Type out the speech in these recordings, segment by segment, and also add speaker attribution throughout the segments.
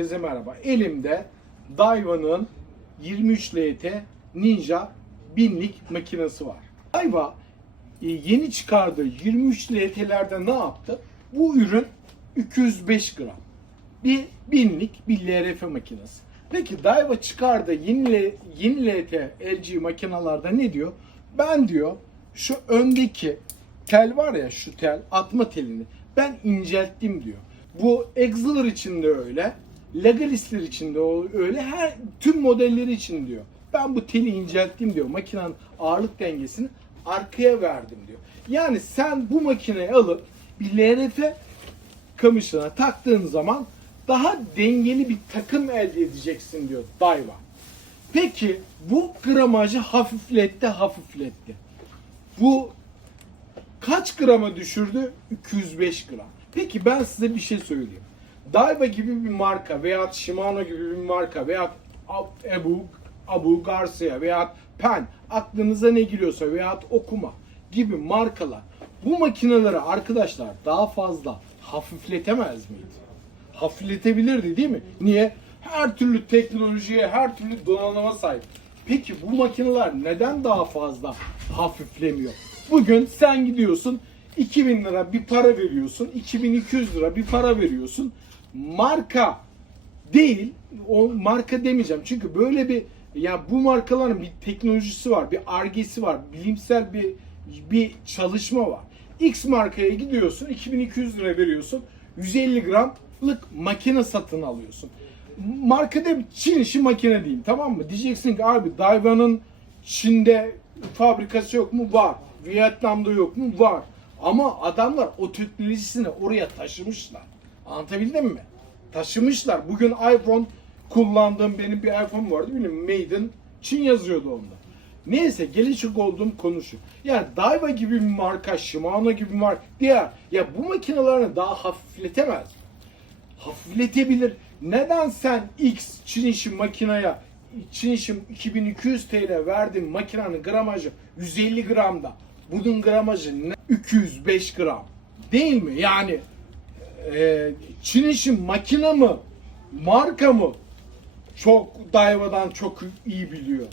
Speaker 1: Herkese merhaba. Elimde Daiwa'nın 23 LT Ninja binlik makinesi var. Daiwa e, yeni çıkardığı 23 LT'lerde ne yaptı? Bu ürün 205 gram. Bir binlik bir LRF makinesi. Peki Daiwa çıkardığı yeni, yeni LT LG makinalarda ne diyor? Ben diyor şu öndeki tel var ya şu tel atma telini ben incelttim diyor. Bu Exceler için de öyle. Legalistler için de öyle. Her tüm modelleri için diyor. Ben bu teli incelttim diyor. Makinenin ağırlık dengesini arkaya verdim diyor. Yani sen bu makineyi alıp bir LRF kamışına taktığın zaman daha dengeli bir takım elde edeceksin diyor Daiwa. Peki bu gramajı hafifletti hafifletti. Bu kaç grama düşürdü? 205 gram. Peki ben size bir şey söyleyeyim. Daiwa gibi bir marka veya Shimano gibi bir marka veya Abu, Abu Garcia veya Pen aklınıza ne geliyorsa veya Okuma gibi markalar bu makineleri arkadaşlar daha fazla hafifletemez miydi? Hafifletebilirdi değil mi? Niye? Her türlü teknolojiye, her türlü donanıma sahip. Peki bu makineler neden daha fazla hafiflemiyor? Bugün sen gidiyorsun 2000 lira bir para veriyorsun, 2200 lira bir para veriyorsun. Marka değil, o marka demeyeceğim. Çünkü böyle bir ya bu markaların bir teknolojisi var, bir argesi var, bilimsel bir bir çalışma var. X markaya gidiyorsun, 2200 lira veriyorsun, 150 gramlık makine satın alıyorsun. Marka de Çin işi makine diyeyim tamam mı? Diyeceksin ki abi Daiwa'nın Çin'de fabrikası yok mu? Var. Vietnam'da yok mu? Var. Ama adamlar o teknolojisini oraya taşımışlar. Anlatabildim mi? Taşımışlar. Bugün iPhone kullandığım benim bir iPhone vardı. Benim Made in Çin yazıyordu onda. Neyse gelişik olduğum konu şu. Yani Daiwa gibi bir marka, Shimano gibi bir marka, diğer ya bu makinelerini daha hafifletemez hafifletebilir. Neden sen X Çin işi makineye Çin işi 2200 TL verdiğin makinenin gramajı 150 gramda. Bunun gramajı ne? 205 gram. Değil mi? Yani e, Çin işi makine mı? Marka mı? Çok Daiwa'dan çok iyi biliyor.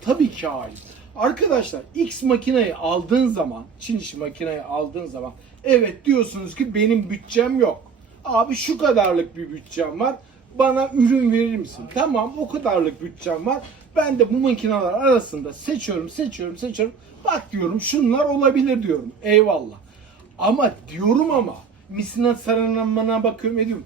Speaker 1: Tabii ki hayır. Arkadaşlar X makineyi aldığın zaman, Çin işi makineyi aldığın zaman evet diyorsunuz ki benim bütçem yok. Abi şu kadarlık bir bütçem var. Bana ürün verir misin? Tamam o kadarlık bütçem var. Ben de bu makineler arasında seçiyorum, seçiyorum, seçiyorum. Bak diyorum şunlar olabilir diyorum. Eyvallah. Ama diyorum ama misinat sarınmana bakıyorum ediyorum.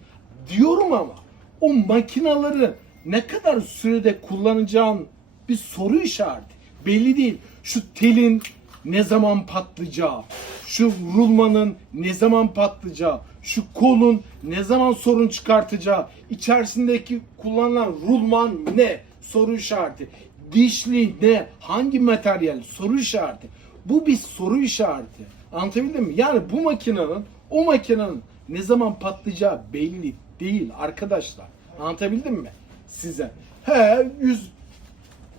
Speaker 1: Diyorum ama o makinaları ne kadar sürede kullanacağın bir soru işareti. Belli değil. Şu telin ne zaman patlayacağı, şu rulmanın ne zaman patlayacağı, şu kolun ne zaman sorun çıkartacağı, içerisindeki kullanılan rulman ne? Soru işareti. Dişli ne? Hangi materyal? Soru işareti. Bu bir soru işareti. Anlatabildim mi? Yani bu makinenin, o makinenin ne zaman patlayacağı belli değil arkadaşlar. Anlatabildim mi? Size. He 100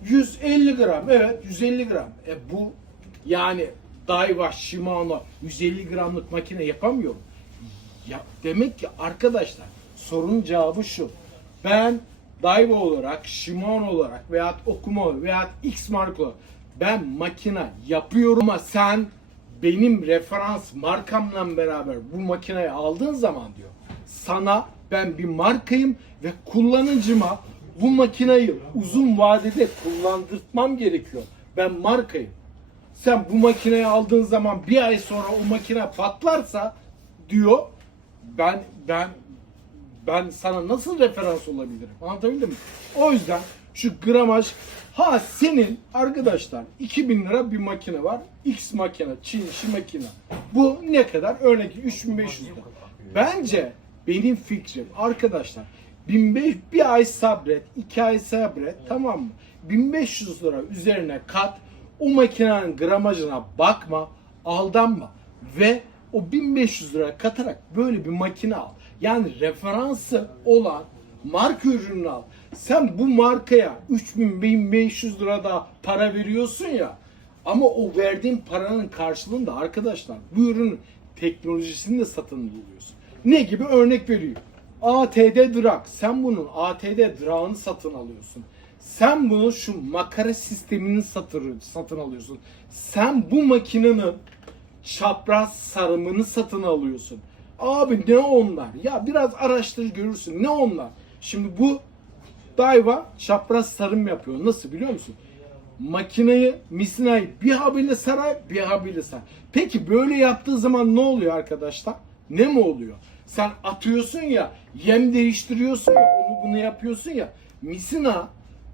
Speaker 1: 150 gram evet 150 gram. E bu yani Daiwa, Shimano 150 gramlık makine yapamıyor. mu? Ya demek ki arkadaşlar sorunun cevabı şu. Ben Daiwa olarak, Shimano olarak veya Okuma veya X marka ben makine yapıyorum ama sen benim referans markamla beraber bu makineyi aldığın zaman diyor. Sana ben bir markayım ve kullanıcıma bu makineyi uzun vadede kullandırtmam gerekiyor. Ben markayım. Sen bu makineyi aldığın zaman bir ay sonra o makine patlarsa diyor ben ben ben sana nasıl referans olabilirim? Anlatabildim mi? O yüzden şu gramaj ha senin arkadaşlar 2000 lira bir makine var. X makine, Çin işi makine. Bu ne kadar? Örnek 3500 lira. Bence benim fikrim arkadaşlar 1500 bir ay sabret, iki ay sabret tamam mı? 1500 lira üzerine kat o makinenin gramajına bakma, aldanma ve o 1500 lira katarak böyle bir makine al. Yani referansı olan marka ürünü al. Sen bu markaya 3000-1500 lira da para veriyorsun ya ama o verdiğin paranın karşılığında arkadaşlar bu ürünün teknolojisini de satın alıyorsun. Ne gibi örnek veriyor. ATD drag. Sen bunun ATD drag'ını satın alıyorsun. Sen bunu şu makara sistemini satın, satın alıyorsun. Sen bu makinenin çapraz sarımını satın alıyorsun. Abi ne onlar? Ya biraz araştır görürsün. Ne onlar? Şimdi bu Daiwa çapraz sarım yapıyor. Nasıl biliyor musun? Makineyi, misinayı bir habile sarar, bir habile sar. Peki böyle yaptığı zaman ne oluyor arkadaşlar? Ne mi oluyor? Sen atıyorsun ya, yem değiştiriyorsun ya, onu bunu yapıyorsun ya. Misina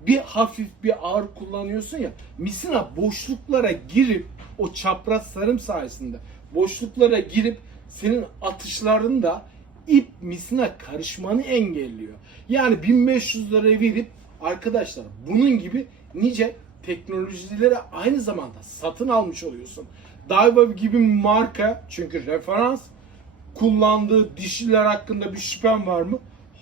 Speaker 1: bir hafif bir ağır kullanıyorsun ya. Misina boşluklara girip o çapraz sarım sayesinde boşluklara girip senin atışlarında ip misina karışmanı engelliyor. Yani 1500 lira verip arkadaşlar bunun gibi nice teknolojileri aynı zamanda satın almış oluyorsun. Daiwa gibi marka çünkü referans kullandığı dişiler hakkında bir şüphen var mı?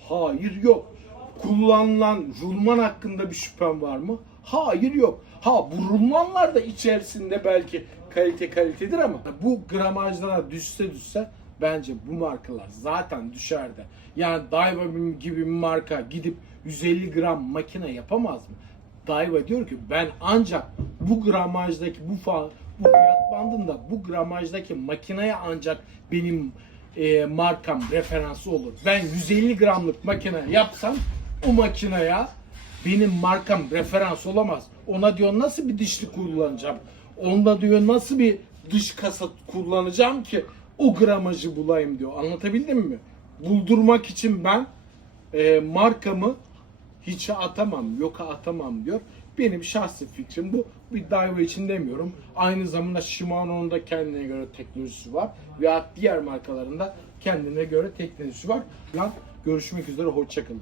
Speaker 1: Hayır yok. Kullanılan rulman hakkında bir şüphen var mı? Hayır yok. Ha bu rulmanlar da içerisinde belki kalite kalitedir ama bu gramajlara düşse düşse bence bu markalar zaten düşerdi. Yani Daiwa gibi bir marka gidip 150 gram makine yapamaz mı? Daiwa diyor ki ben ancak bu gramajdaki bu fa bu fiyat bandında bu gramajdaki makineye ancak benim e, markam referansı olur. Ben 150 gramlık makine yapsam o makineye benim markam referans olamaz. Ona diyor nasıl bir dişli kullanacağım? Onda diyor nasıl bir dış kasa kullanacağım ki o gramajı bulayım diyor. Anlatabildim mi? Buldurmak için ben e, markamı hiçe atamam, yoka atamam diyor. Benim şahsi fikrim bu. Bir Daiwa için demiyorum. Aynı zamanda Shimano'nun da kendine göre teknolojisi var. Veya diğer markalarında kendine göre teknolojisi var. Lan görüşmek üzere, hoşçakalın.